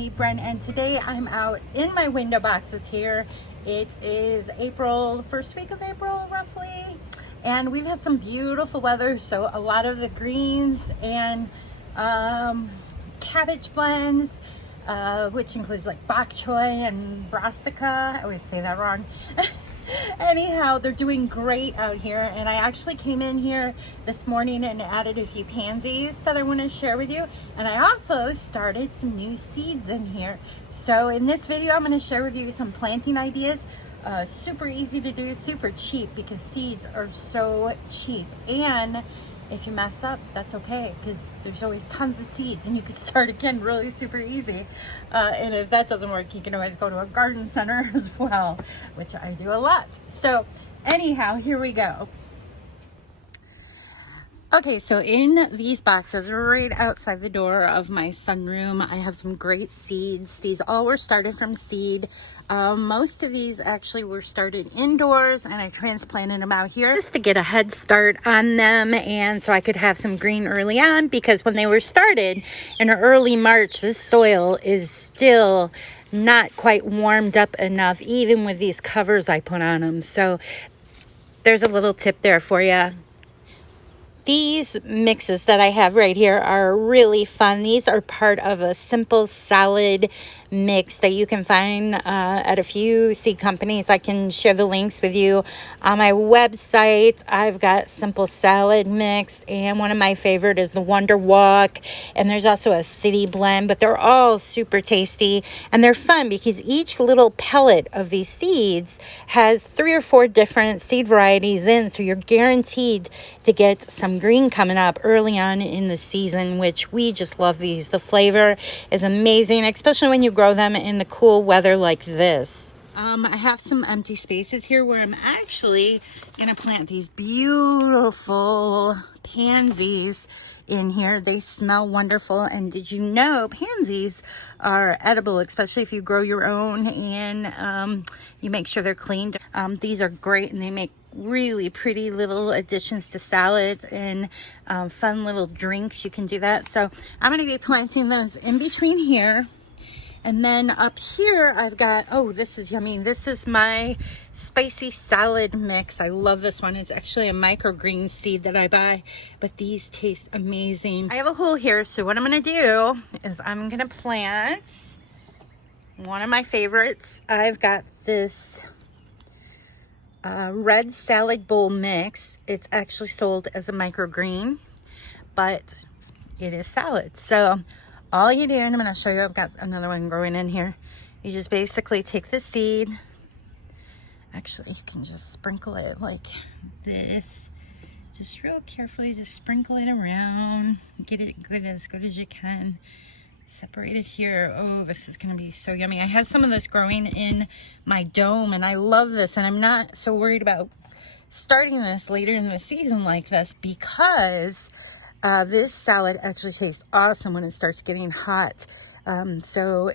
me, Bren, and today I'm out in my window boxes here. It is April, first week of April roughly, and we've had some beautiful weather, so a lot of the greens and cabbage blends, which includes like bok choy and brassica. I always say that wrong. Anyhow, they're doing great out here, and I actually came in here this morning and added a few pansies that I want to share with you, and I also started some new seeds in here. So in this video I'm going to share with you some planting ideas. Super easy to do, super cheap, because seeds are so cheap, and if you mess up, that's okay, because there's always tons of seeds and you can start again really super easy. And if that doesn't work, you can always go to a garden center as well, which I do a lot. So anyhow, here we go. Okay, so in these boxes right outside the door of my sunroom, I have some great seeds. These all were started from seed. Most of these actually were started indoors, and I transplanted them out here just to get a head start on them, and so I could have some green early on, because when they were started in early March, this soil is still not quite warmed up enough, even with these covers I put on them. So there's a little tip there for you. These mixes that I have right here are really fun. These are part of a simple salad mix that you can find at a few seed companies. I can share the links with you on my website. I've got simple salad mix, and one of my favorite is the Wonder Walk, and there's also a city blend, but they're all super tasty, and they're fun because each little pellet of these seeds has 3 or 4 different seed varieties in, so you're guaranteed to get some green coming up early on in the season, which we just love these. The flavor is amazing, especially when you grow them in the cool weather like this. I have some empty spaces here where I'm actually gonna plant these beautiful pansies in here. They smell wonderful, and did you know pansies are edible, especially if you grow your own and you make sure they're cleaned. These are great, and they make really pretty little additions to salads and fun little drinks. You can do that. So I'm going to be planting those in between here. And then up here I've got, oh, this is yummy. This is my spicy salad mix. I love this one. It's actually a microgreen seed that I buy, but these taste amazing. I have a hole here, so what I'm going to do is I'm going to plant one of my favorites. I've got this red salad bowl mix. It's actually sold as a microgreen, but it is salad. So all you do, and I'm going to show you, I've got another one growing in here. You just basically take the seed. Actually, you can just sprinkle it like this. Just real carefully, just sprinkle it around. Get it good as you can. Separate it here. Oh, this is going to be so yummy. I have some of this growing in my dome, and I love this, and I'm not so worried about starting this later in the season like this, because this salad actually tastes awesome when it starts getting hot. So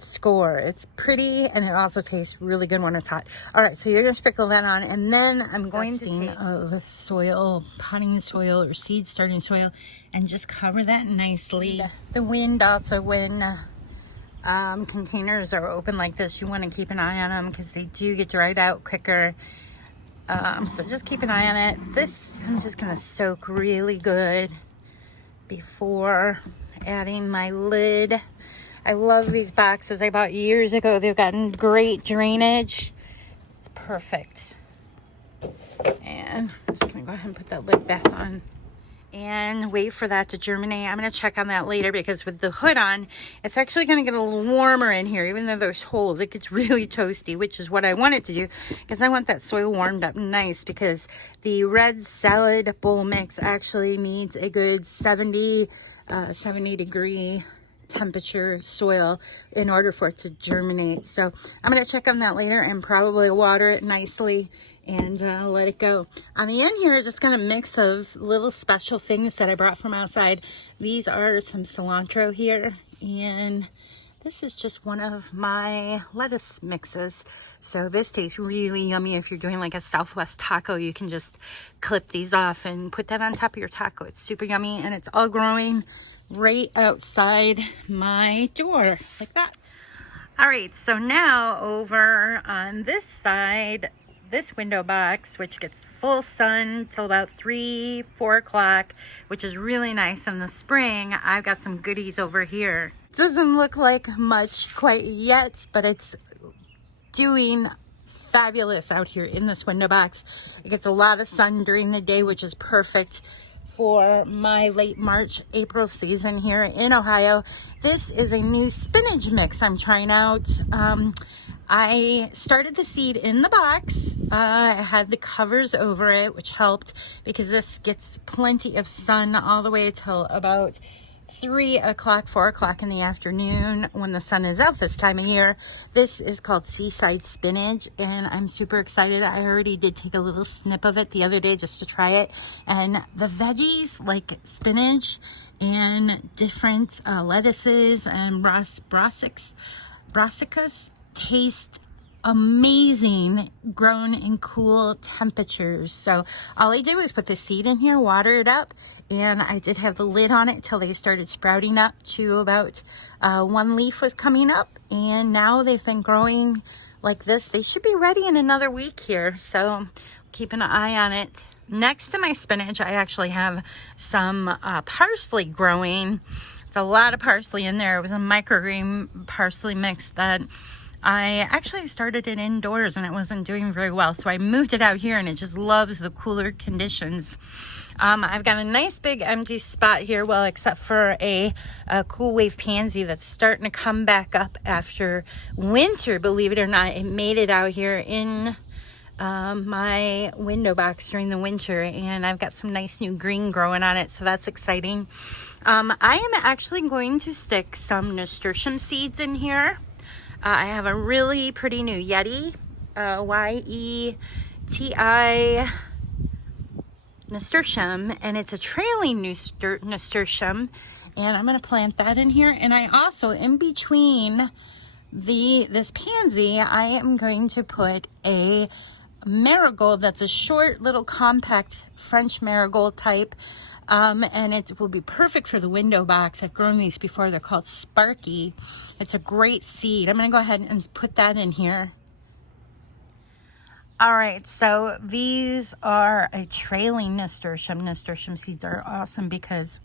score, it's pretty, and it also tastes really good when it's hot. All right, so you're gonna sprinkle that on, and then I'm going to take of soil, potting soil or seed starting soil, and just cover that nicely. The wind also, when containers are open like this, you want to keep an eye on them because they do get dried out quicker. So just keep an eye on it. This I'm just gonna soak really good before adding my lid. I love these boxes I bought years ago. They've gotten great drainage. It's perfect. And I'm just gonna go ahead and put that lid back on and wait for that to germinate. I'm gonna check on that later, because with the hood on, it's actually gonna get a little warmer in here. Even though there's holes, it gets really toasty, which is what I want it to do, because I want that soil warmed up nice, because the red salad bowl mix actually needs a good 70 degree temperature soil in order for it to germinate. So I'm going to check on that later and probably water it nicely and let it go. On the end here, just got a mix of little special things that I brought from outside. These are some cilantro here, and this is just one of my lettuce mixes. So this tastes really yummy. If you're doing like a Southwest taco, you can just clip these off and put that on top of your taco. It's super yummy, and it's all growing right outside my door, like that. All right, so now over on this side, this window box, which gets full sun till about 3-4 o'clock, which is really nice in the spring. I've got some goodies over here. Doesn't look like much quite yet, but it's doing fabulous out here in this window box. It gets a lot of sun during the day, which is perfect for my late March, April season here in Ohio. This is a new spinach mix I'm trying out. I started the seed in the box. I had the covers over it, which helped because this gets plenty of sun all the way till about 3 o'clock, 4 o'clock in the afternoon when the sun is out this time of year. This is called Seaside Spinach, and I'm super excited. I already did take a little snip of it the other day just to try it. And the veggies like spinach and different lettuces and brassicas taste amazing, grown in cool temperatures. So all I did was put the seed in here, water it up, and I did have the lid on it till they started sprouting up to about one leaf was coming up, and now they've been growing like this. They should be ready in another week here, so keep an eye on it. Next to my spinach, I actually have some parsley growing. It's a lot of parsley in there. It was a microgreen parsley mix that I actually started it indoors and it wasn't doing very well, so I moved it out here and it just loves the cooler conditions. I've got a nice big empty spot here, well, except for a cool wave pansy that's starting to come back up after winter. Believe it or not, it made it out here in my window box during the winter, and I've got some nice new green growing on it, so that's exciting. I am actually going to stick some nasturtium seeds in here. I have a really pretty new Yeti, Y-E-T-I nasturtium, and it's a trailing nasturtium, and I'm going to plant that in here. And I also, in between this pansy, I am going to put a marigold that's a short little compact French marigold type. And it will be perfect for the window box. I've grown these before. They're called Sparky. It's a great seed. I'm going to go ahead and put that in here. All right, so these are a trailing nasturtium. Nasturtium seeds are awesome because,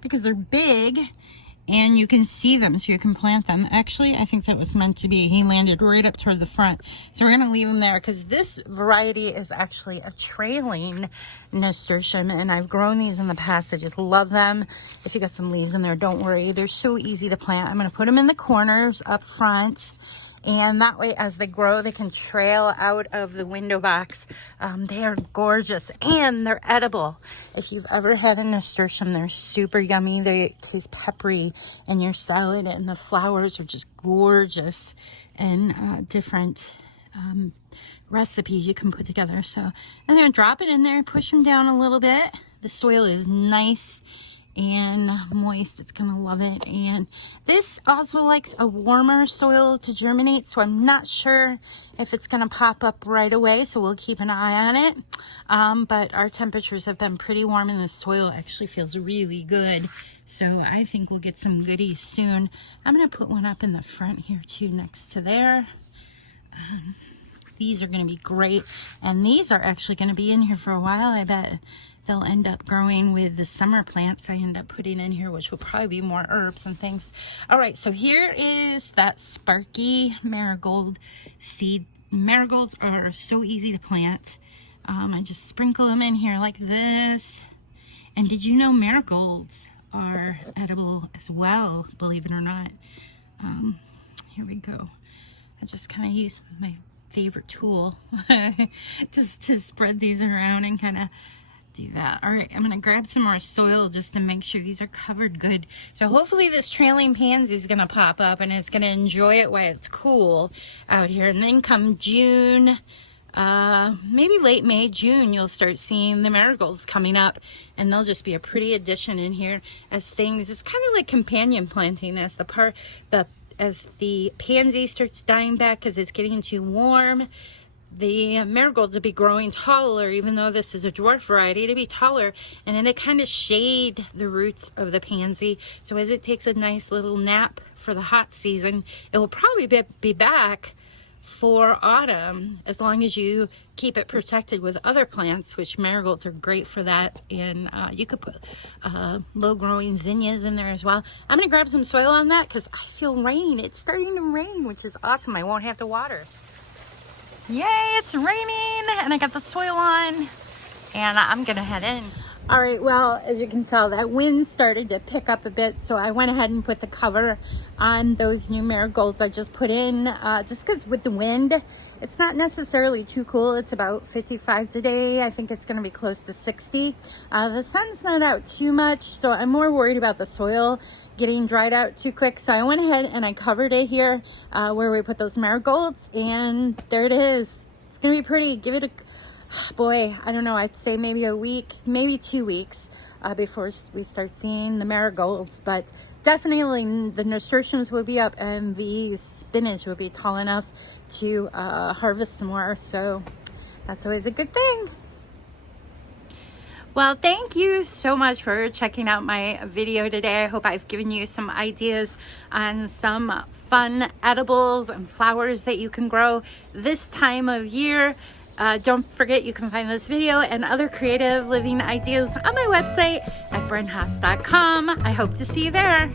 because they're big and you can see them, so you can plant them. Actually, I think that was meant to be. He landed right up toward the front. So we're gonna leave him there because this variety is actually a trailing nasturtium, and I've grown these in the past. I just love them. If you got some leaves in there, don't worry. They're so easy to plant. I'm gonna put them in the corners up front, and that way as they grow, they can trail out of the window box. They are gorgeous and they're edible. If you've ever had a nasturtium, they're super yummy. They taste peppery in your salad, and the flowers are just gorgeous, and different recipes you can put together. So I'm gonna drop it in there, push them down a little bit. The soil is nice and moist. It's gonna love it. And this also likes a warmer soil to germinate, so I'm not sure if it's gonna pop up right away, so we'll keep an eye on it. But our temperatures have been pretty warm and the soil actually feels really good, so I think we'll get some goodies soon. I'm gonna put one up in the front here too, next to there. These are gonna be great, and these are actually gonna be in here for a while. I bet they'll end up growing with the summer plants I end up putting in here, which will probably be more herbs and things. All right, so here is that Sparky marigold seed. Marigolds are so easy to plant. I just sprinkle them in here like this. And did you know marigolds are edible as well, believe it or not? Here we go. I just kind of use my favorite tool just to spread these around and kind of do that. All right, I'm gonna grab some more soil just to make sure these are covered good. So hopefully this trailing pansy is gonna pop up and it's gonna enjoy it while it's cool out here. And then come June, maybe late May, June, you'll start seeing the marigolds coming up, and they'll just be a pretty addition in here as things. It's kind of like companion planting as the pansy starts dying back because it's getting too warm. the marigolds will be growing taller, even though this is a dwarf variety, to be taller, and then it kind of shade the roots of the pansy. So as it takes a nice little nap for the hot season, it will probably be back for autumn, as long as you keep it protected with other plants, which marigolds are great for that. And you could put low growing zinnias in there as well. I'm gonna grab some soil on that because I feel rain. It's starting to rain, which is awesome. I won't have to water. Yay, it's raining, and I got the soil on, and I'm gonna head in. All right, well, as you can tell, that wind started to pick up a bit, so I went ahead and put the cover on those new marigolds I just put in, just because with the wind, it's not necessarily too cool. It's about 55 today. I think it's gonna be close to 60. The sun's not out too much, so I'm more worried about the soil getting dried out too quick. So I went ahead and I covered it here where we put those marigolds, and there it is. It's gonna be pretty. Give it a, boy, I don't know, I'd say maybe a week, maybe 2 weeks before we start seeing the marigolds, but definitely the nasturtiums will be up and the spinach will be tall enough to harvest some more. So that's always a good thing. Well, thank you so much for checking out my video today. I hope I've given you some ideas on some fun edibles and flowers that you can grow this time of year. Don't forget, you can find this video and other creative living ideas on my website at brenhaas.com. I hope to see you there.